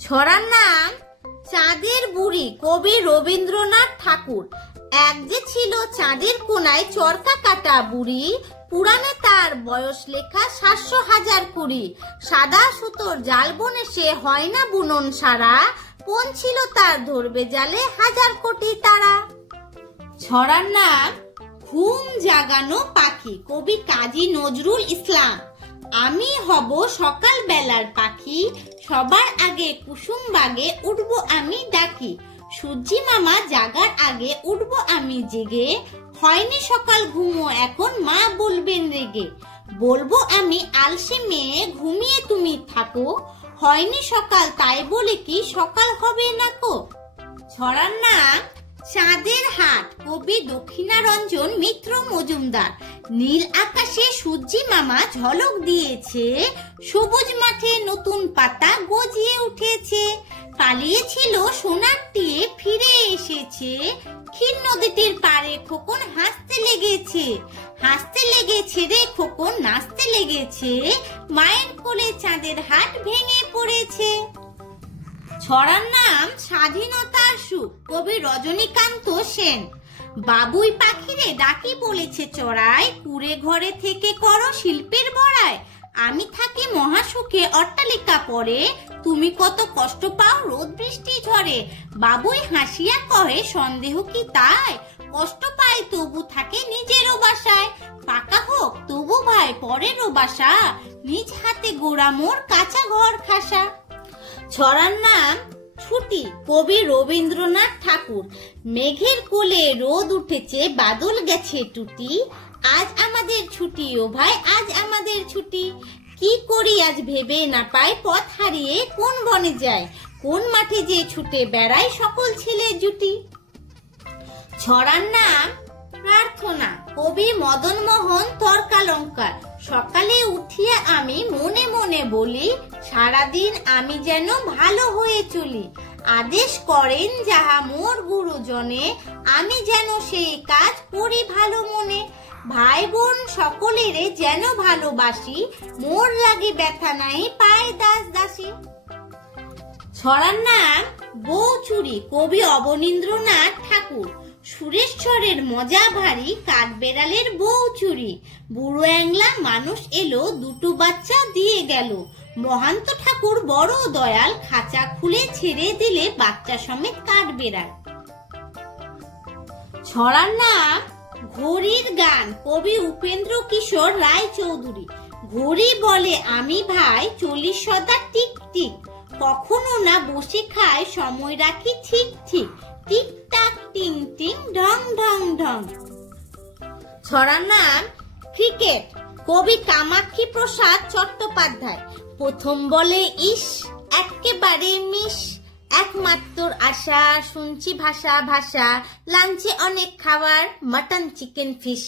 ছড়ার নাম চাঁদের বুড়ি, কবি রবীন্দ্রনাথ ঠাকুর। এক যে ছিল চাঁদের কোনায় চরকা কাটা বুড়ি, পুরাণে তার বয়স লেখা ৭০০,০০০ কুড়ি। সাদা সুতোর জাল বনে সে হয় না বুনন সারা, কোন ছিল তার ধরবে জালে ১০০০ কোটি তারা। ছড়ার নাম ঘুম জাগানো পাখি, কবি কাজী নজরুল ইসলাম। আমি হব সকাল বেলার পাখি, সবার আগে কুসুম বাগে উঠবো আমি ডাকি। সূর্যি মামা জাগার আগে উঠবো আমি জেগে, হয়নি সকাল ঘুমো এখন মা বলবেন রেগে। বলবো আমি আলসে মেয়ে ঘুমিয়ে তুমি থাকো, হয়নি সকাল তাই বলে কি সকাল হবে না কো। ছড়ার নাম চাঁদের হাট, কবি দক্ষিণারঞ্জন মিত্র মজুমদার। নীল আকাশে সূর্যি মামা ঝলক দিয়েছে, সবুজ মাঠে নতুন পাতা গজিয়ে উঠেছে। পালিয়েছিল সোনার টিয়ে ফিরে এসেছে, ক্ষীর নদীটির পারে খোকন হাসতে লেগেছে। হাসতে লেগেছে রে খোকন নাচতে লেগেছে, মায়ের কোলে চাঁদের হাট ভেঙে পড়েছে। ছড়ার নাম স্বাধীনতার সুখ, কবি রজনীকান্ত সেন। বাবুই পাখিরে ডাকি বলেছে চড়াই, কুড়ে ঘরে থেকে করো শিল্পের বড়াই। আমি থাকি মহাসুখে অট্টালিকা পরে, তুমি কত কষ্ট পাও রোদ বৃষ্টি ঝড়ে। বাবুই হাসিয়া কহে সন্দেহ কি তাই, কষ্ট পায় তবু থাকে নিজেরও বাসায়। পাকা হোক তবু ভাই পরেরও বাসা, নিজ হাতে গোড়া মোর কাঁচা ঘর খাসা। ছড়ার নাম ছুটি, কবি রবীন্দ্রনাথ ঠাকুর। মেঘের কোলে রোদ উঠেছে বাদল গেছে টুটি, আজ আমাদের ছুটি ও ভাই আজ আমাদের ছুটি। কি করি আজ ভেবে না পাই পথ হারিয়ে কোন বনে যায়, কোন মাঠে যে ছুটে বেড়ায় সকল ছেলে জুটি। ছড়ার নাম প্রার্থনা, কবি মদন মোহন তর্কালঙ্কার। সকালে উঠিয়া আমি মনে মনে বলি, সারাদিন আমি যেন ভালো হয়ে চলি। আদেশ করেন যাহা মোর গুরুজনে, আমি যেন সেই কাজ করি ভালো মনে। ভাই বোন সকলেরে যেন ভালোবাসি, মোর লাগে ব্যথা নাই পায় দাস দাসী। ছড়ার নাম বউ চুরি, কবি অবনীন্দ্রনাথ ঠাকুর। সুরেশ্বরের মজা ভারী কাঠবেড়ালের বউ চুরি, বুড়ো অ্যাংলা মানুষ এলো দুটো বাচ্চা দিয়ে গেল। মহান্ত ঠাকুর বড় দয়াল, খাঁচা খুলে ছেড়ে দিলে বাচ্চা সমেত কাঠবেড়াল। ছড়ার নাম ঘড়ির গান, কবি উপেন্দ্র কিশোর রায় চৌধুরী। ঘড়ি বলে আমি ভাই ৪০ সদা টিক টিক, কখনো না বসে খায় সময় রাখি ঠিক ঠিক। টিক টাক টিং টিং ঢং ঢং ঢং। ছড়ার নাম ক্রিকেট, কবি কামাক্ষী প্রসাদ চট্টোপাধ্যায়। প্রথম বলে ইস একেবারে মিস, একমাত্র আশা শুনছি ভাষা ভাষা, লাঞ্চে অনেক খাবার মাটন চিকেন ফিশ।